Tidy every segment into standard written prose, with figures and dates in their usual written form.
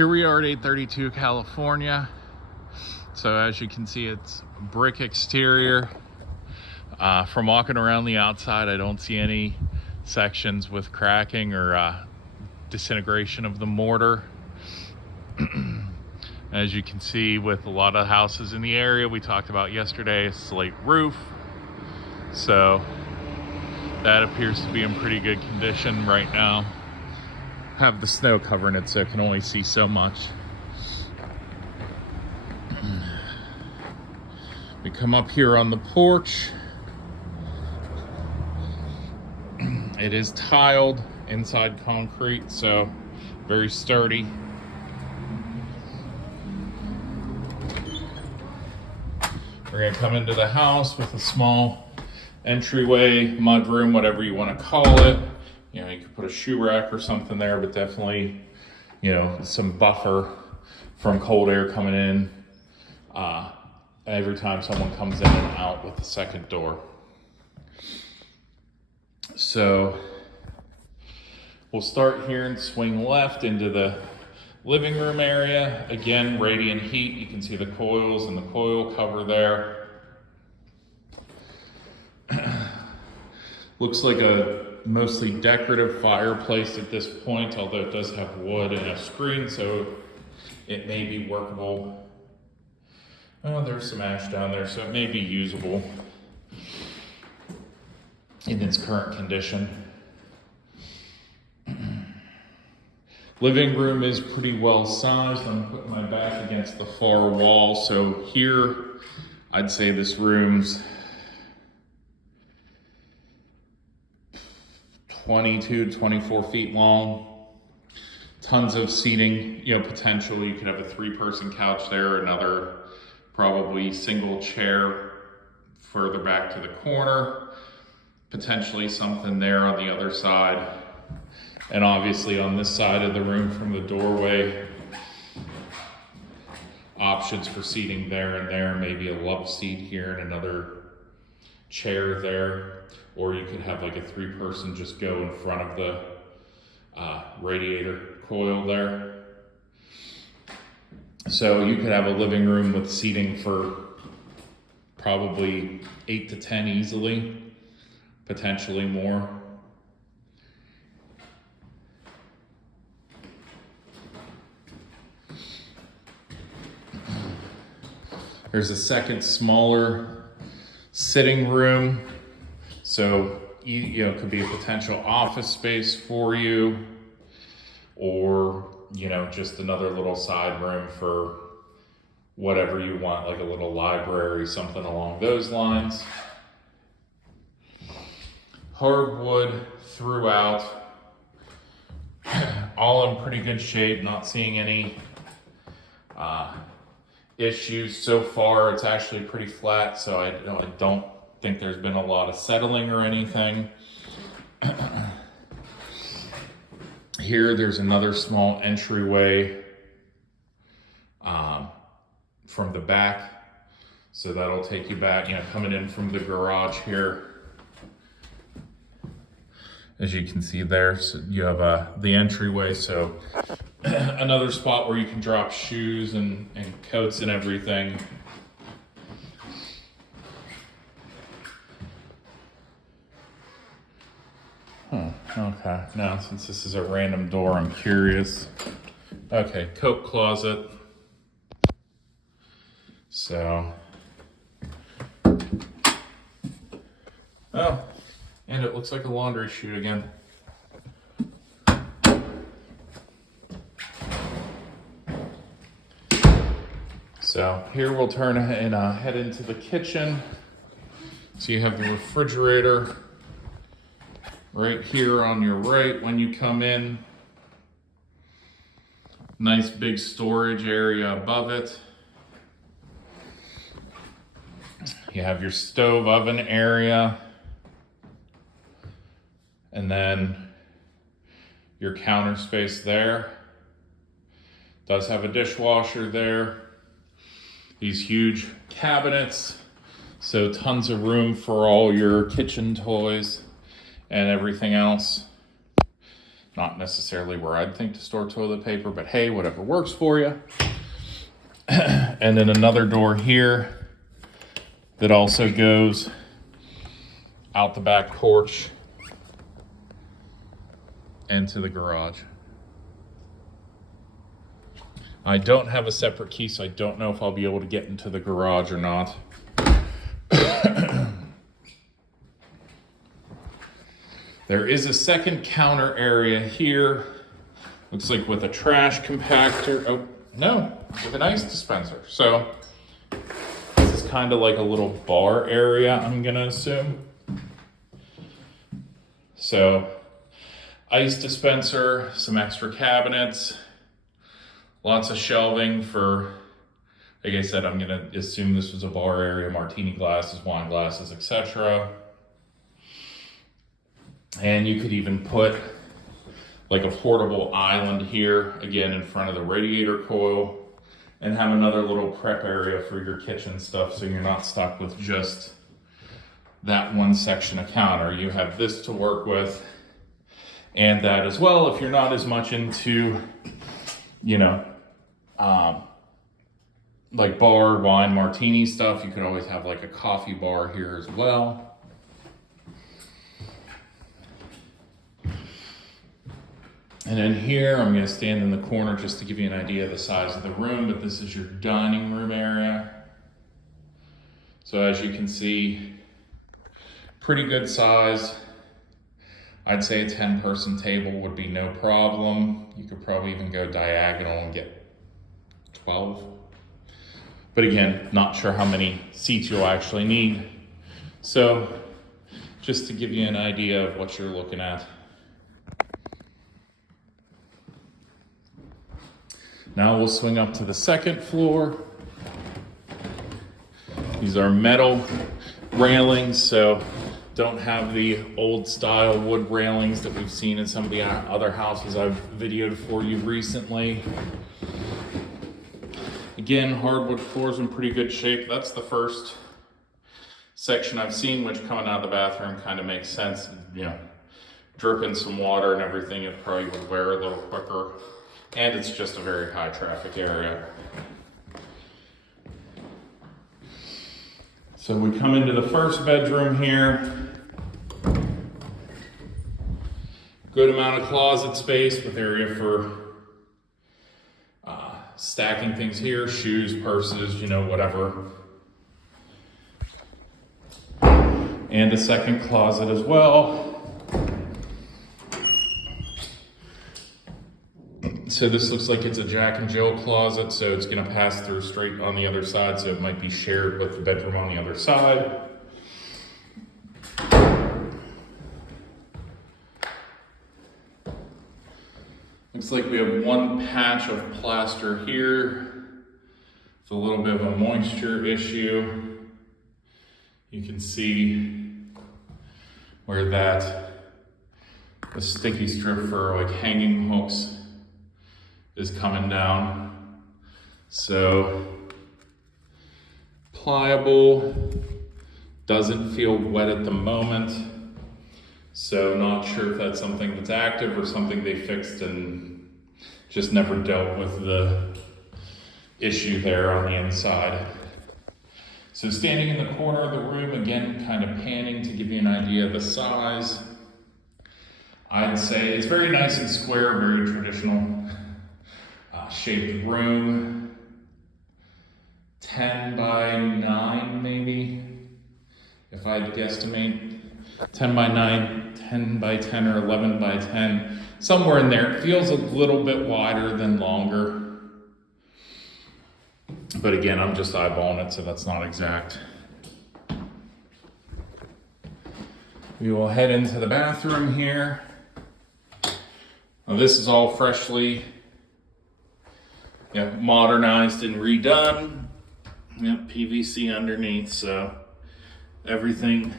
Here we are at 832 California. So as you can see, it's brick exterior. From walking around the outside, I don't see any sections with cracking or disintegration of the mortar. As you can see with a lot of houses in the area we talked about yesterday, a slate roof. So that appears to be in pretty good condition right now. Have the snow covering it, so I can only see so much. We come up here on the porch. It is tiled inside concrete, so very sturdy. We're gonna come into the house with a small entryway, mudroom, whatever you want to call it. You know, you could put a shoe rack or something there, but definitely, you know, some buffer from cold air coming in every time someone comes in and out with the second door. So we'll start here and swing left into the living room area. Again, radiant heat. You can see the coils and the coil cover there. Looks like a mostly decorative fireplace at this point, although it does have wood and a screen, so it may be workable. Oh, there's some ash down there, so it may be usable in its current condition. Living room is pretty well sized. I'm putting my back against the far wall, so here I'd say this room's 22, 24 feet long. Tons of seating, you know, potentially you could have a 3-person couch there, another probably single chair further back to the corner, potentially something there on the other side. And obviously on this side of the room from the doorway, options for seating there and there, maybe a love seat here and another chair there. Or you could have like a 3-person just go in front of the radiator coil there. So you could have a living room with seating for probably 8 to 10 easily, potentially more. There's a second smaller sitting room. So, you know, it could be a potential office space for you, or, you know, just another little side room for whatever you want, like a little library, something along those lines. Hardwood throughout, all in pretty good shape, not seeing any issues so far. It's actually pretty flat, so I don't think there's been a lot of settling or anything. Here, there's another small entryway from the back. So that'll take you back, you know, coming in from the garage here. As you can see there, so you have the entryway. So another spot where you can drop shoes and coats and everything. Okay, now since this is a random door, I'm curious. Okay, coat closet. So, oh, and it looks like a laundry chute again. So here we'll turn and head into the kitchen. So you have the refrigerator right here on your right when you come in. Nice big storage area above it. You have your stove oven area. And then your counter space there. Does have a dishwasher there. These huge cabinets. So tons of room for all your kitchen toys and everything else. Not necessarily where I'd think to store toilet paper, but hey, whatever works for you. And then another door here that also goes out the back porch into the garage. I don't have a separate key, so I don't know if I'll be able to get into the garage or not. There is a second counter area here. Looks like with a trash compactor. Oh, no, with an ice dispenser. So this is kind of like a little bar area, I'm gonna assume. So ice dispenser, some extra cabinets, lots of shelving for, like I said, I'm gonna assume this was a bar area, martini glasses, wine glasses, etc. And you could even put like a portable island here, again, in front of the radiator coil, and have another little prep area for your kitchen stuff, so you're not stuck with just that one section of counter. You have this to work with, and that as well. If you're not as much into, you know, like bar, wine, martini stuff, you could always have like a coffee bar here as well. And then here, I'm gonna stand in the corner just to give you an idea of the size of the room, but this is your dining room area. So as you can see, pretty good size. I'd say a 10-person table would be no problem. You could probably even go diagonal and get 12. But again, not sure how many seats you'll actually need. So just to give you an idea of what you're looking at. Now we'll swing up to the second floor. These are metal railings, so don't have the old style wood railings that we've seen in some of the other houses I've videoed for you recently. Again, hardwood floors in pretty good shape. That's the first section I've seen, which coming out of the bathroom kind of makes sense. You know, dripping some water and everything, it probably would wear a little quicker. And it's just a very high traffic area. So we come into the first bedroom here. Good amount of closet space with area for stacking things here, shoes, purses, you know, whatever. And a second closet as well. So this looks like it's a Jack and Jill closet, so it's gonna pass through straight on the other side, so it might be shared with the bedroom on the other side. Looks like we have one patch of plaster here. It's a little bit of a moisture issue. You can see where the sticky strip for like hanging hooks is coming down. So pliable, doesn't feel wet at the moment. So not sure if that's something that's active or something they fixed and just never dealt with the issue there on the inside. So standing in the corner of the room, again, kind of panning to give you an idea of the size. I'd say it's very nice and square, very traditional shaped room. 10 by 9 maybe, if I'd guesstimate. 10 by 9, 10 by 10, or 11 by 10, somewhere in there. It feels a little bit wider than longer. But again, I'm just eyeballing it, so that's not exact. We will head into the bathroom here. Now, this is all freshly modernized and redone. PVC underneath, so everything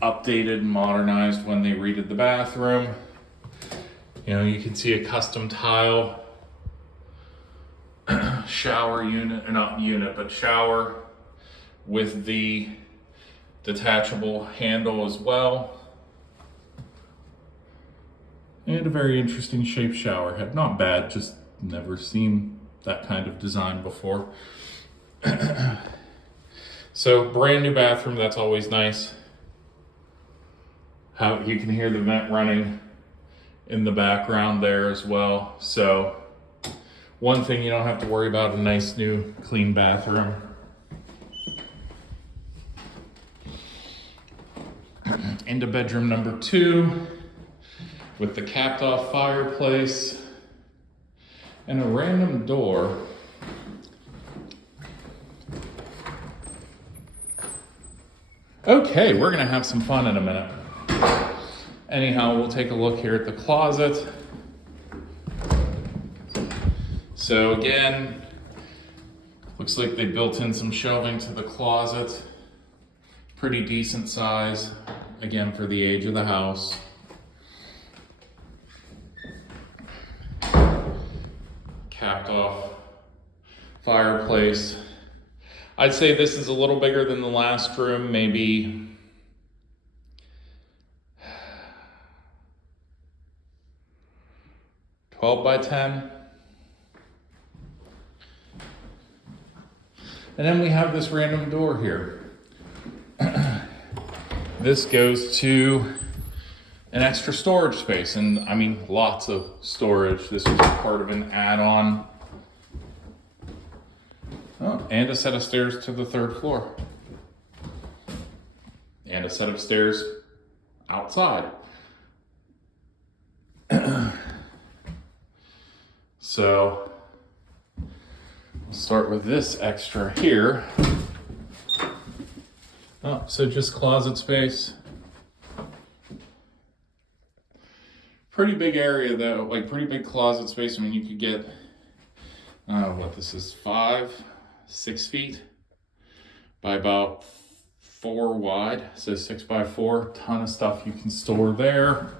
updated and modernized when they redid the bathroom. You know, you can see a custom tile shower unit, or not unit, but shower with the detachable handle as well. And a very interesting shaped shower head. Not bad, just never seen that kind of design before. So brand new bathroom, that's always nice. How you can hear the vent running in the background there as well. So one thing you don't have to worry about, a nice new clean bathroom. Into bedroom number 2 with the capped off fireplace and a random door. Okay, we're gonna have some fun in a minute. Anyhow, we'll take a look here at the closet. So again, looks like they built in some shelving to the closet. Pretty decent size, again, for the age of the house. Capped off fireplace. I'd say this is a little bigger than the last room, maybe 12 by 10. And then we have this random door here. This goes to an extra storage space, and I mean lots of storage. This was part of an add-on. Oh, and a set of stairs to the 3rd floor. And a set of stairs outside. So, we'll start with this extra here. Oh, so just closet space. Pretty big area though, like pretty big closet space. I mean, you could get, what this is, 5-6 feet by about 4 wide. So 6 by 4, ton of stuff you can store there.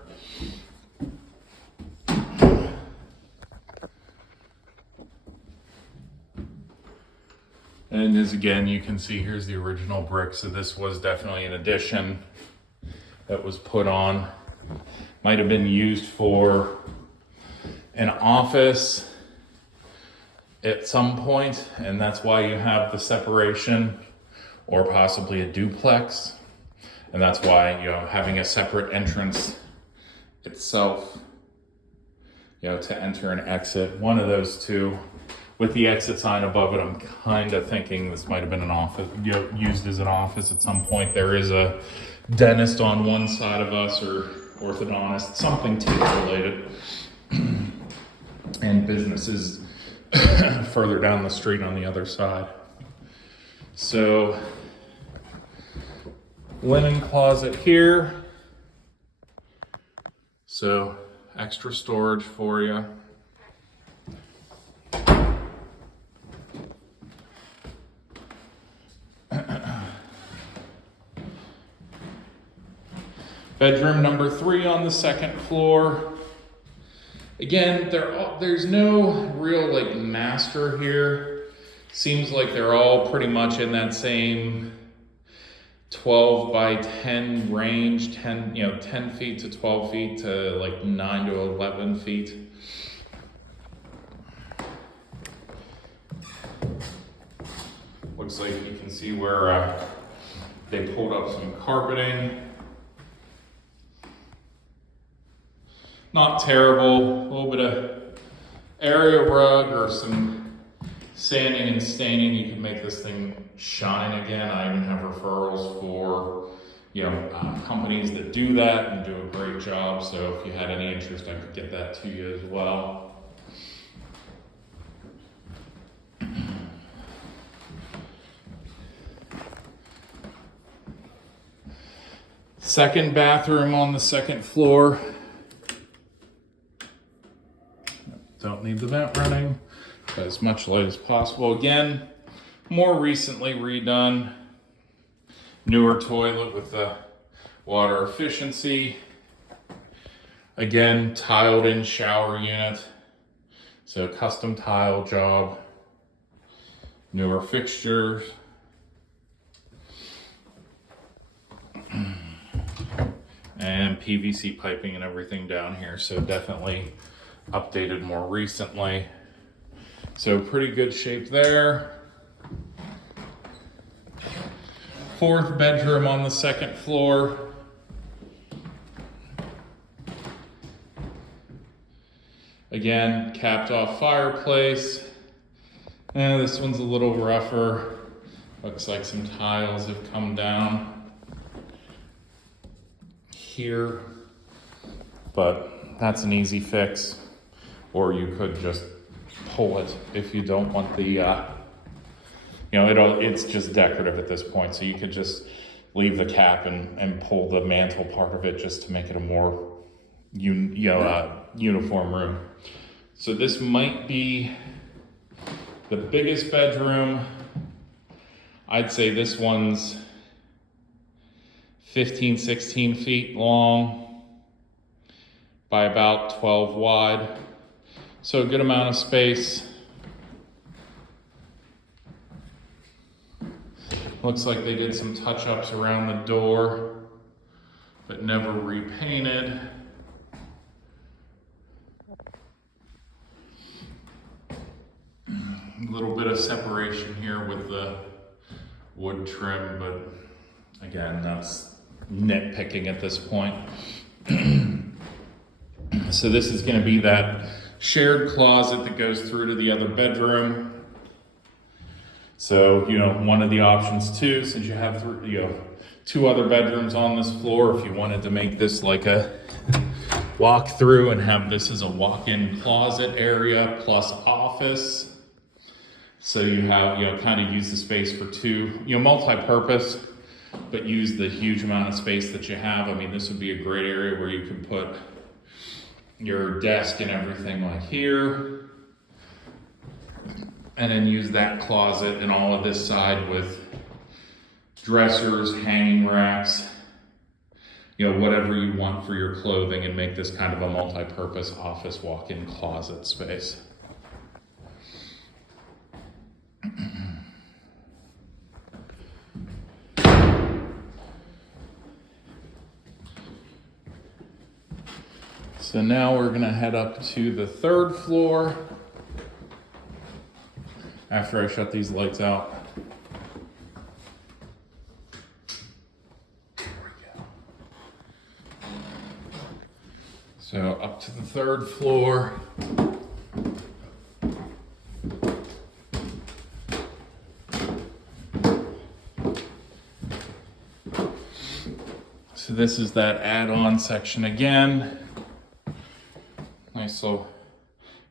And as again, you can see here's the original brick. So this was definitely an addition that was put on. Might have been used for an office at some point, and that's why you have the separation, or possibly a duplex. And that's why, having a separate entrance itself, to enter and exit, one of those two. With the exit sign above it, I'm kind of thinking this might have been an office, used as an office at some point. There is a dentist on one side of us, or orthodontist, something teeth related, and businesses further down the street on the other side. So, linen closet here. So, extra storage for you. Bedroom number 3 on the 2nd floor. Again, there's no real master here. Seems like they're all pretty much in that same 12 by 10 range, 10 feet to 12 feet to 9 to 11 feet. Looks like you can see where they pulled up some carpeting. Not terrible, a little bit of area rug or some sanding and staining. You can make this thing shine again. I even have referrals for, companies that do that and do a great job. So if you had any interest, I could get that to you as well. Second bathroom on the 2nd floor. Don't need the vent running. Got as much light as possible. Again, more recently redone. Newer toilet with the water efficiency. Again, tiled in shower unit. So custom tile job. Newer fixtures. and PVC piping and everything down here. So definitely updated more recently. So pretty good shape there. Fourth bedroom on the second floor. Again, capped off fireplace. And this one's a little rougher. Looks like some tiles have come down here, but that's an easy fix. Or you could just pull it if you don't want the, it's just decorative at this point. So you could just leave the cap and pull the mantle part of it just to make it a more uniform room. So this might be the biggest bedroom. I'd say this one's 15, 16 feet long by about 12 wide. So a good amount of space. Looks like they did some touch-ups around the door, but never repainted. A little bit of separation here with the wood trim, but again, that's nitpicking at this point. So this is going to be that shared closet that goes through to the other bedroom. So, one of the options too, since you have two other bedrooms on this floor, if you wanted to make this like a walk through and have this as a walk-in closet area plus office. So you have, kind of use the space for two, multi-purpose, but use the huge amount of space that you have. I mean, this would be a great area where you could put your desk and everything like here, and then use that closet and all of this side with dressers, hanging racks, whatever you want for your clothing, and make this kind of a multi-purpose office walk-in closet space. So now we're gonna head up to the third floor after I shut these lights out. There we go. So up to the third floor. So this is that add-on section again. Nice little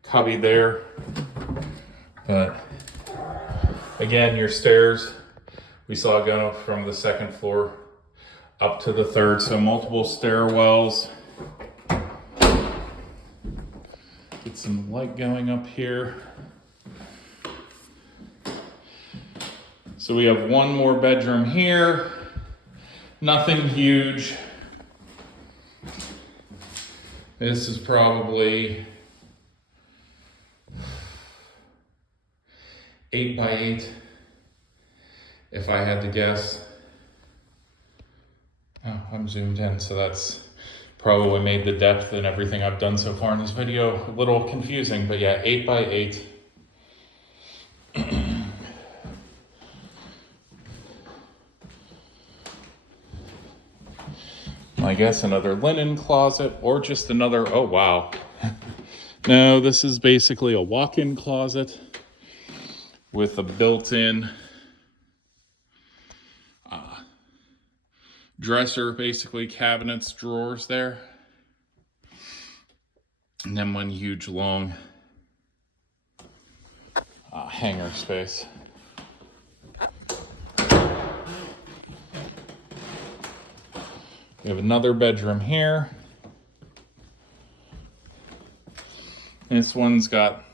cubby there. But again, your stairs, we saw go from the second floor up to the third. So multiple stairwells. Get some light going up here. So we have one more bedroom here. Nothing huge. This is probably 8 by 8, if I had to guess. Oh, I'm zoomed in, so that's probably made the depth and everything I've done so far in this video a little confusing, but yeah, 8 by 8. I guess another linen closet, or just another, oh wow. No, this is basically a walk-in closet with a built-in dresser, basically cabinets, drawers there. And then one huge long hanger space. We have another bedroom here. This one's got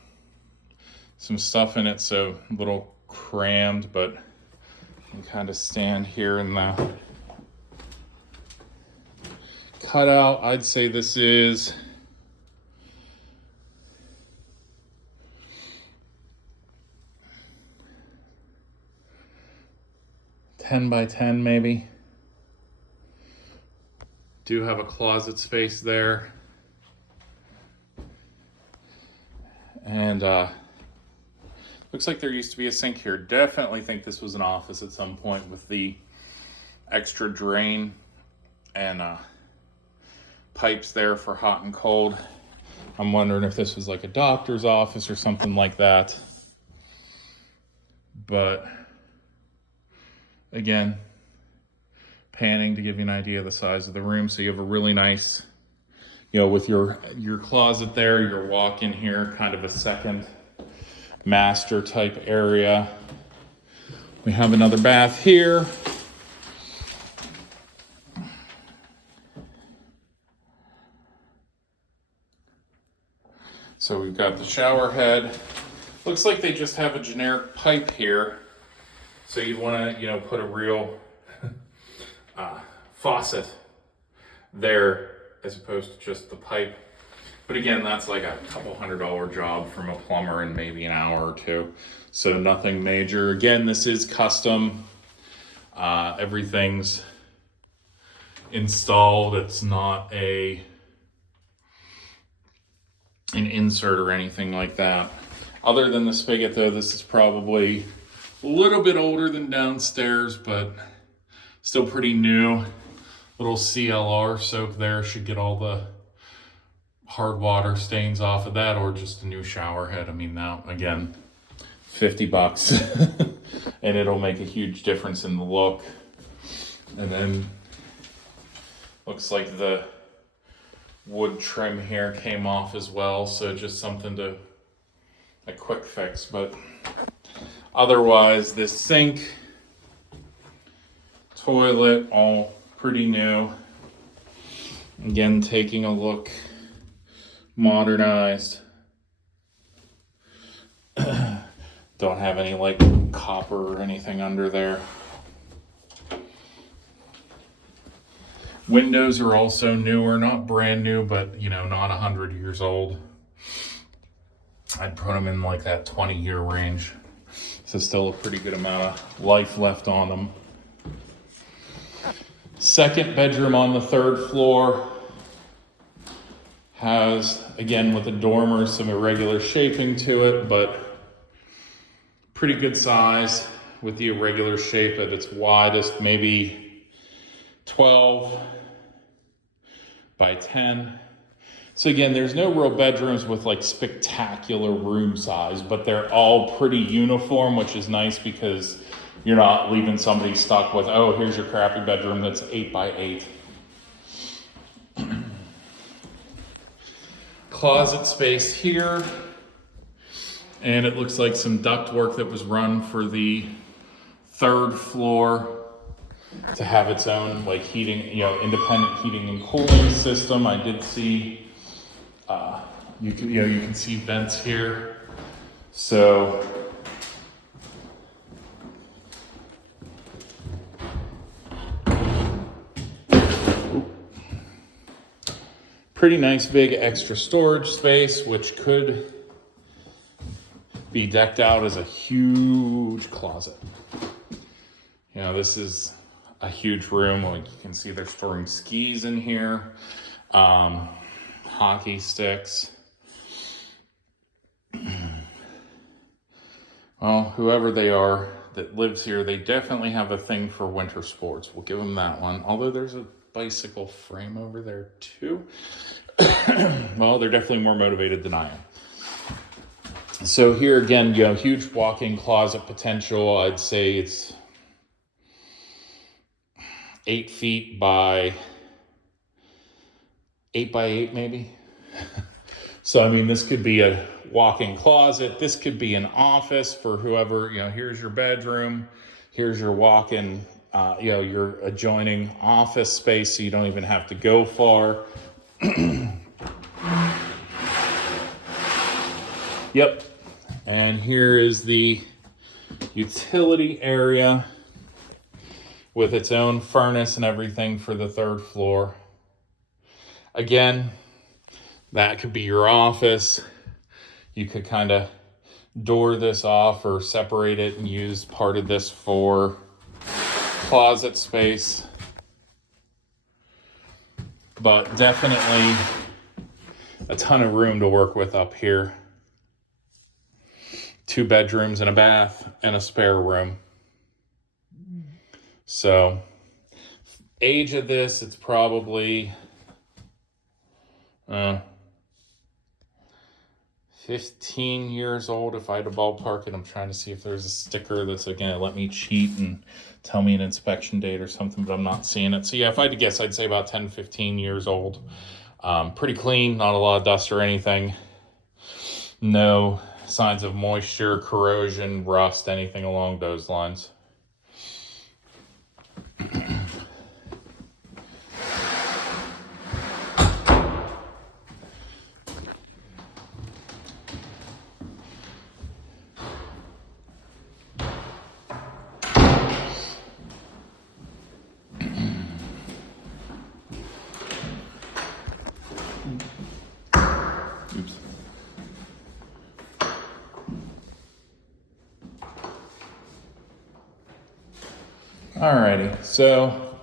some stuff in it, so a little crammed, but you can kind of stand here in the cutout. I'd say this is 10 by 10 maybe. Do have a closet space there. And looks like there used to be a sink here. Definitely think this was an office at some point with the extra drain and pipes there for hot and cold. I'm wondering if this was like a doctor's office or something like that. But again, panning to give you an idea of the size of the room. So you have a really nice, you know, with your closet there, your walk-in here, kind of a second master type area. We have another bath here. So we've got the shower head. Looks like they just have a generic pipe here. So you'd want to, you know, put a real faucet there as opposed to just the pipe. But again, that's like a couple $100 job from a plumber in maybe an hour or two. So nothing major. Again, this is custom. Everything's installed. It's not an insert or anything like that. Other than the spigot though, this is probably a little bit older than downstairs, but still pretty new. Little CLR soak there should get all the hard water stains off of that, or just a new shower head. I mean, now again, $50 and it'll make a huge difference in the look. And then looks like the wood trim here came off as well, so just something to a quick fix. But otherwise, this sink, toilet, all pretty new. Again, taking a look, modernized. Don't have any like copper or anything under there. Windows are also newer, not brand new, but you know, not 100 years old. I'd put them in like that 20-year range. So still a pretty good amount of life left on them. Second bedroom on the third floor has, again with the dormer, some irregular shaping to it, but pretty good size with the irregular shape at its widest, maybe 12 by 10. So again, there's no real bedrooms with like spectacular room size, but they're all pretty uniform, which is nice because you're not leaving somebody stuck with, oh, here's your crappy bedroom that's 8 by 8. Closet space here. And it looks like some ductwork that was run for the third floor to have its own like heating, you know, independent heating and cooling system. I did see, you can see vents here. So pretty nice big extra storage space, which could be decked out as a huge closet. You know, this is a huge room. Like you can see they're storing skis in here, hockey sticks. Well, whoever they are that lives here, they definitely have a thing for winter sports. We'll give them that one. Although there's a bicycle frame over there too. Well, they're definitely more motivated than I am. So here again, you know, huge walk-in closet potential. I'd say it's 8 feet by 8 by 8 maybe. So, I mean, this could be a walk-in closet. This could be an office for whoever, you know, here's your bedroom. Here's your walk-in, you know, your adjoining office space, so you don't even have to go far. Yep. And here is the utility area with its own furnace and everything for the third floor. Again, that could be your office. You could kind of door this off or separate it and use part of this for closet space. but definitely a ton of room to work with up here. 2 bedrooms and a bath and a spare room. So age of this, it's probably 15 years old if I had to ballpark it. I'm trying to see if there's a sticker that's going to let me cheat and tell me an inspection date or something, but I'm not seeing it. So yeah, if I had to guess, I'd say about 10, 15 years old. Pretty clean, not a lot of dust or anything. No signs of moisture, corrosion, rust, anything along those lines. Oops. Alrighty, so,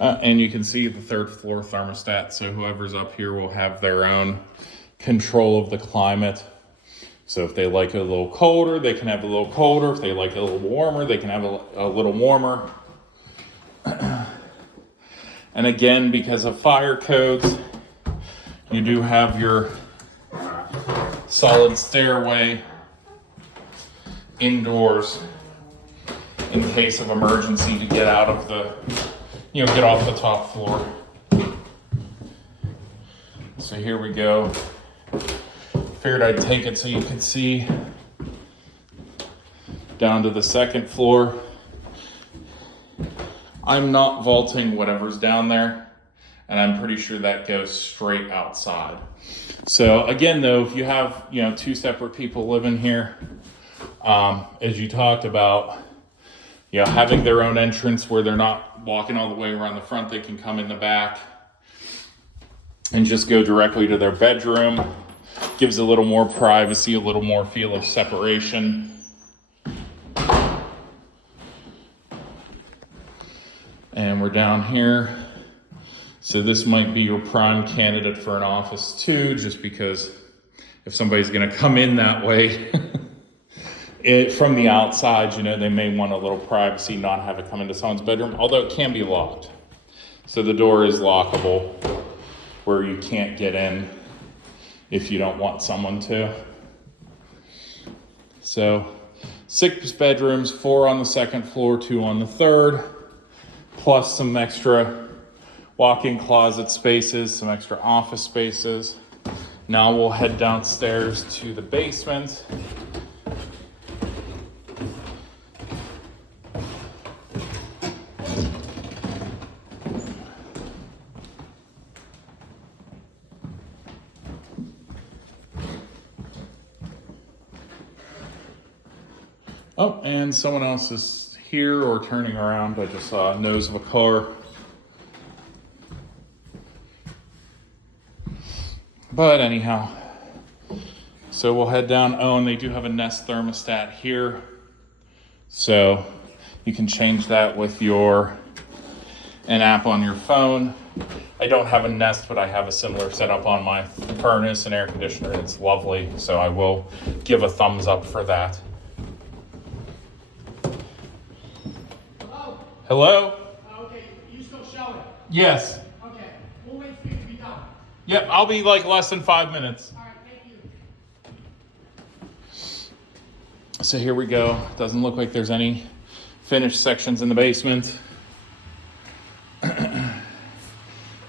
and you can see the 3rd floor thermostat, so whoever's up here will have their own control of the climate. So if they like it a little colder, they can have it a little colder. If they like it a little warmer, they can have it a little warmer. And again, because of fire codes, you do have your solid stairway indoors in case of emergency to get out of the, get off the top floor. So here we go. Figured I'd take it so you could see down to the 2nd floor. I'm not vaulting whatever's down there, and I'm pretty sure that goes straight outside. So again, though, if you have, 2 separate people living here, as you talked about, having their own entrance where they're not walking all the way around the front, they can come in the back and just go directly to their bedroom. Gives a little more privacy, a little more feel of separation. And we're down here. So this might be your prime candidate for an office too, just because if somebody's gonna come in that way, from the outside, they may want a little privacy, not have it come into someone's bedroom, although it can be locked. So the door is lockable where you can't get in if you don't want someone to. So 6 bedrooms, 4 on the 2nd floor, 2 on the 3rd, plus some extra walk-in closet spaces, some extra office spaces. Now we'll head downstairs to the basement. Oh, and someone else is here or turning around. I just saw a nose of a car. But anyhow, so we'll head down. Oh, and they do have a Nest thermostat here. So you can change that with an app on your phone. I don't have a Nest, but I have a similar setup on my furnace and air conditioner. It's lovely, so I will give a thumbs up for that. Hello? Okay, you still showing? Yes. Okay, we'll wait for you to be done. Yep, I'll be like less than 5 minutes. All right, thank you. So here we go. Doesn't look like there's any finished sections in the basement.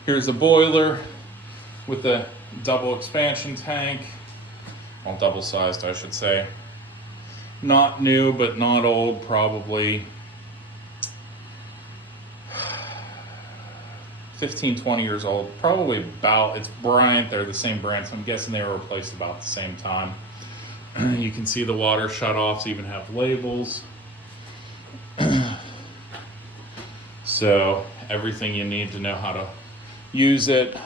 Here's the boiler with the double expansion tank. Well, double sized, I should say. Not new, but not old, probably 15, 20 years old. Probably about, it's Bryant, they're the same brand, so I'm guessing they were replaced about the same time. You can see the water shutoffs even have labels. So everything you need to know how to use it.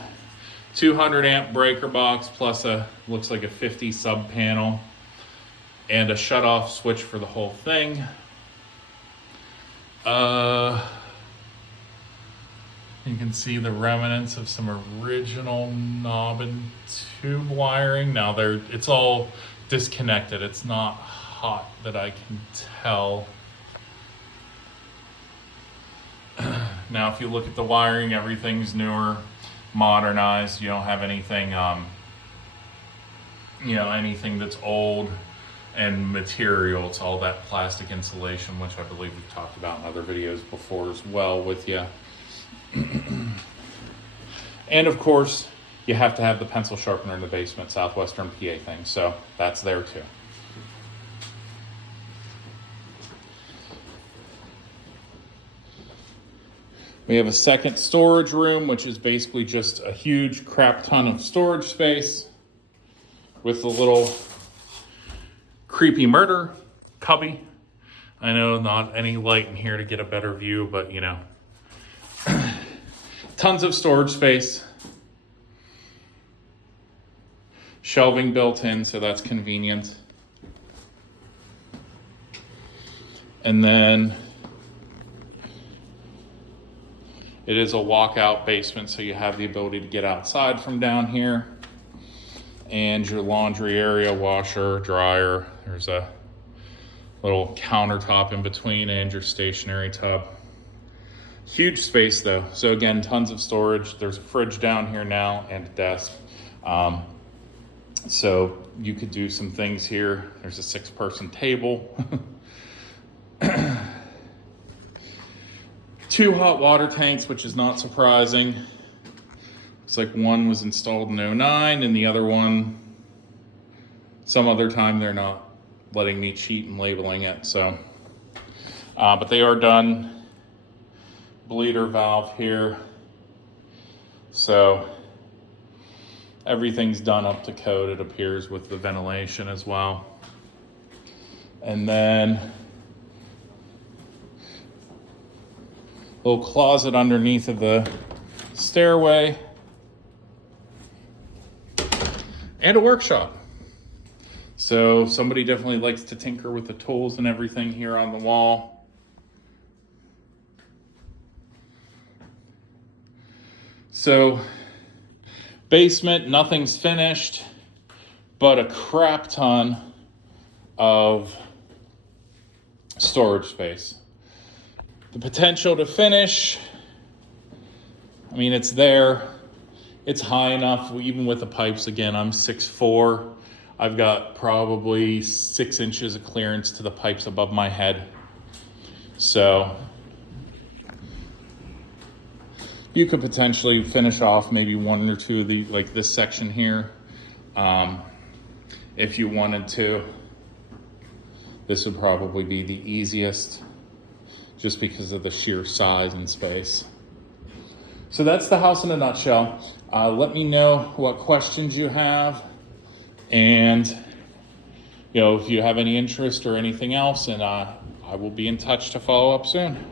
200 amp breaker box plus looks like a 50 sub panel and a shutoff switch for the whole thing. You can see the remnants of some original knob and tube wiring. Now it's all disconnected. It's not hot that I can tell. Now, if you look at the wiring, everything's newer, modernized. You don't have anything, anything that's old and material. It's all that plastic insulation, which I believe we've talked about in other videos before as well with you. And of course, you have to have the pencil sharpener in the basement, Southwestern PA thing. So that's there too. We have a second storage room, which is basically just a huge crap ton of storage space with a little creepy murder cubby. I know not any light in here to get a better view, but tons of storage space. Shelving built in, so that's convenient. And then it is a walkout basement, so you have the ability to get outside from down here. And your laundry area, washer, dryer. There's a little countertop in between and your stationary tub. Huge space though. So again, tons of storage. There's a fridge down here now and a desk. So you could do some things here. There's a 6-person table. 2 hot water tanks, which is not surprising. Looks like one was installed in 2009 and the other one, some other time. They're not letting me cheat and labeling it. So, but they are done. Bleeder valve here. So everything's done up to code, it appears, with the ventilation as well. And then little closet underneath of the stairway and a workshop. So somebody definitely likes to tinker with the tools and everything here on the wall. So basement, nothing's finished, but a crap ton of storage space. The potential to finish, I mean, it's there. It's high enough, even with the pipes. Again, I'm 6'4". I've got probably 6 inches of clearance to the pipes above my head. So you could potentially finish off maybe 1 or 2 of the, like this section here, if you wanted to. This would probably be the easiest, just because of the sheer size and space. So that's the house in a nutshell. Let me know what questions you have, and if you have any interest or anything else, and I will be in touch to follow up soon.